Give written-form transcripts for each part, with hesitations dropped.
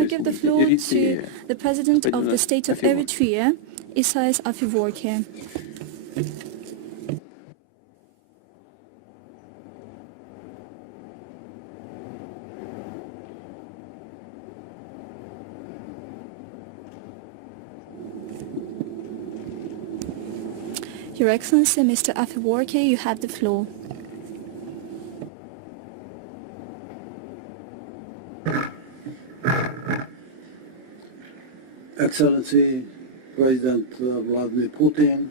now give the floor to the President of the State of Eritrea, Isaias Afwerki. Your Excellency, Mr. Afwerki, you have the floor. Excellency President Vladimir Putin,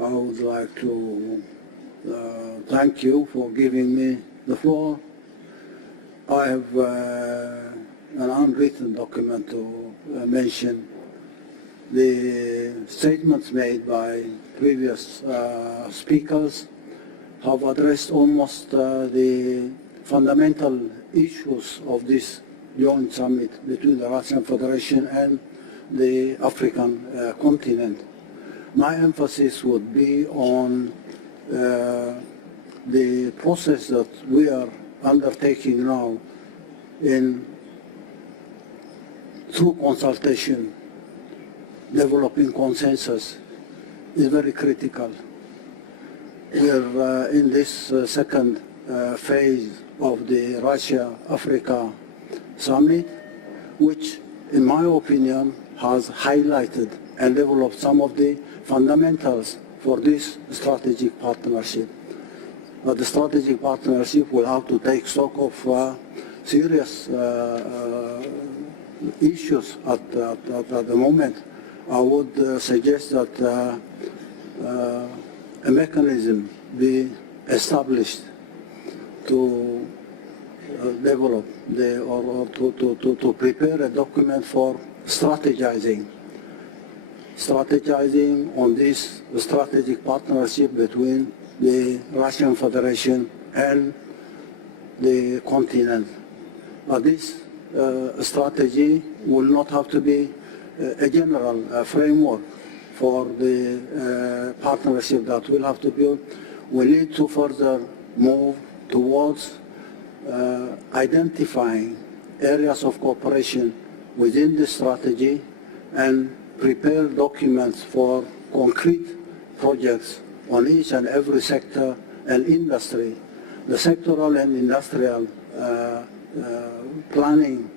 I would like to thank you for giving me the floor. I have an unwritten document to mention the statements made by previous speakers have addressed almost the fundamental issues of this joint summit between the Russian Federation and the African continent. My emphasis would be on the process that we are undertaking now through consultation, developing consensus is very critical. We are in this second phase of the Russia-Africa summit, which, in my opinion, has highlighted and developed some of the fundamentals for this strategic partnership. But the strategic partnership will have to take stock of serious issues at the moment. I would suggest that a mechanism be established to develop to prepare a document for strategizing on this strategic partnership between the Russian Federation and the continent. But this strategy will not have to be a general framework for the partnership that we'll have to build. We need to further move towards identifying areas of cooperation within the strategy and prepare documents for concrete projects on each and every sector and industry. The sectoral and industrial planning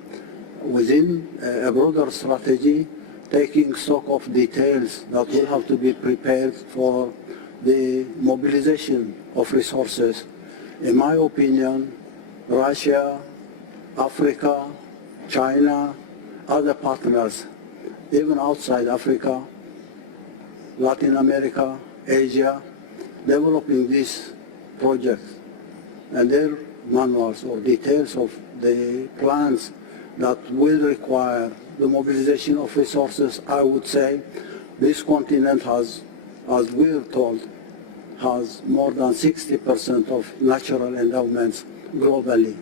within a broader strategy, taking stock of details that will have to be prepared for the mobilization of resources. In my opinion, Russia, Africa, China, other partners, even outside Africa, Latin America, Asia, developing this project and their manuals or details of the plans that will require the mobilization of resources. I would say this continent has, as we're told, has more than 60% of natural endowments globally.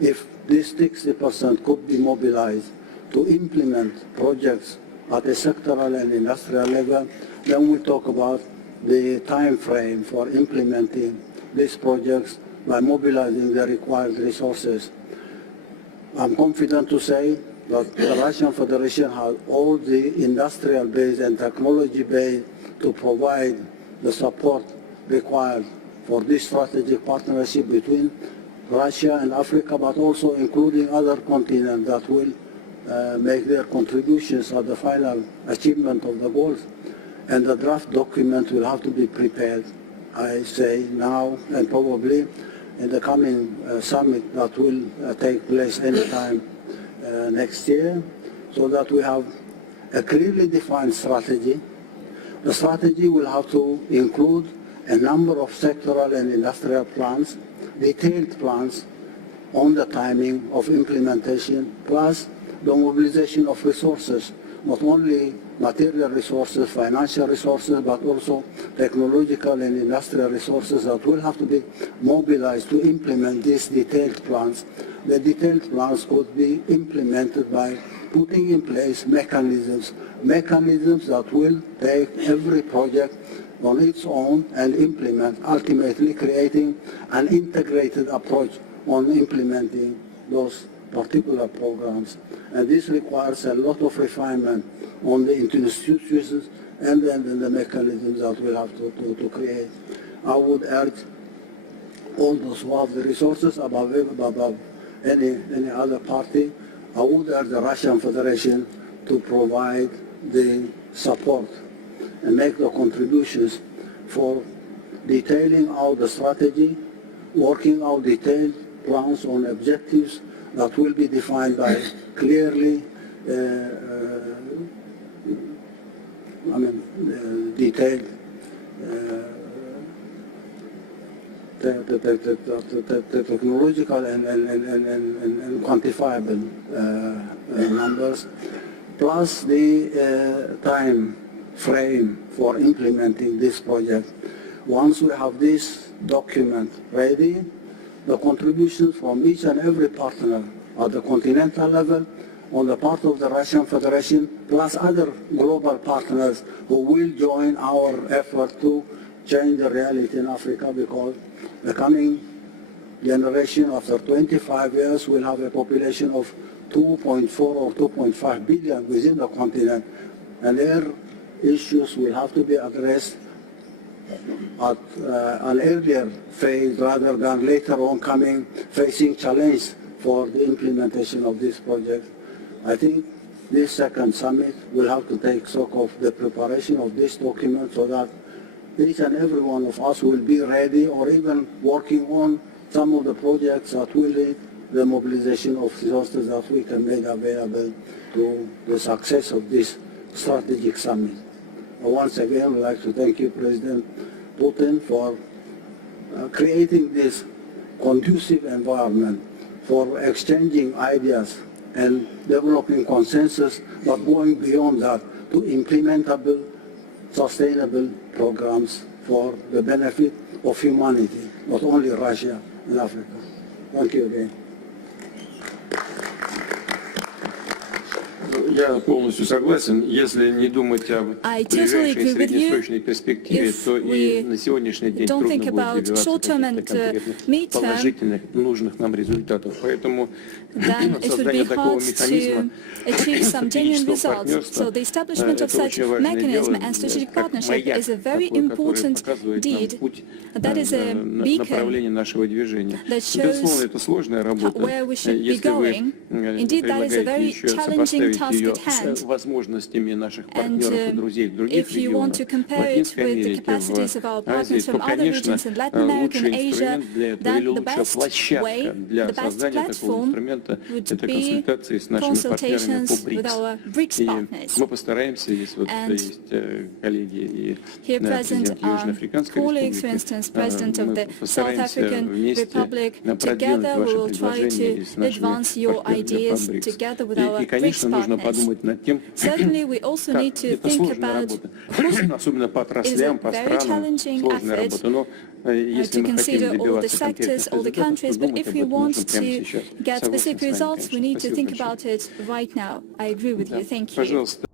If this 60% could be mobilized to implement projects at a sectoral and industrial level, then we talk about the time frame for implementing these projects by mobilizing the required resources. I'm confident to say that the Russian Federation has all the industrial base and technology base to provide the support required for this strategic partnership between Russia and Africa, but also including other continents that will make their contributions at the final achievement of the goals. And the draft document will have to be prepared, I say now, and probably in the coming summit that will take place anytime next year, so that we have a clearly defined strategy. The strategy will have to include a number of sectoral and industrial plans, detailed plans on the timing of implementation, plus the mobilization of resources, not only material resources, financial resources, but also technological and industrial resources that will have to be mobilized to implement these detailed plans. The detailed plans could be implemented by putting in place mechanisms that will take every project on its own and implement, ultimately creating an integrated approach on implementing those particular programs. And this requires a lot of refinement on the institutions and then the mechanisms that we'll have to create. I would urge all those who have the resources above any other party, I would urge the Russian Federation to provide the support and make the contributions for detailing out the strategy, working out detailed plans on objectives that will be defined by clearly detailed the technological and quantifiable numbers, plus the time frame for implementing this project. Once we have this document ready, the contributions from each and every partner at the continental level, on the part of the Russian Federation, plus other global partners who will join our effort to change the reality in Africa, because the coming generation after 25 years will have a population of 2.4 or 2.5 billion within the continent, and their issues will have to be addressed at an earlier phase rather than later on facing challenge for the implementation of this project. I think this second summit will have to take stock of the preparation of this document so that each and every one of us will be ready or even working on some of the projects that will lead the mobilization of resources that we can make available to the success of this strategic summit. Once again, I would like to thank you, President Putin, for creating this conducive environment for exchanging ideas and developing consensus, but going beyond that to implementable, sustainable programs for the benefit of humanity, not only Russia and Africa. Thank you again. Я полностью согласен. Если не думать об ближайшей и среднесрочной перспективе, то и на сегодняшний день трудно будет добиваться конкретных положительных, нужных нам результатов. Поэтому создание такого механизма стратегического партнерства – это очень важное дело, как маяк, который показывает нам путь, направление нашего движения. Безусловно, это сложная работа. Если вы предлагаете еще сопоставить ее с возможностями наших партнеров и друзей в других регионах, в Латинской Америке, в Азии, то, конечно, лучший инструмент для этого или лучшая площадка для создания такого инструмента – это консультации с нашими партнерами по БРИКС. И мы постараемся, если вот есть коллеги и президент Южноафриканской Республики, мы постараемся вместе продвинуть ваши предложения с нашими партнерами по БРИКС. И, конечно, нужно подумать над тем, как это сложная работа, особенно по отраслям, по странам, сложная работа. Но если мы хотим добиваться конкретных результатов, то думать об этом нужно прямо сейчас. Согласен с вами, конечно. Спасибо. Пожалуйста,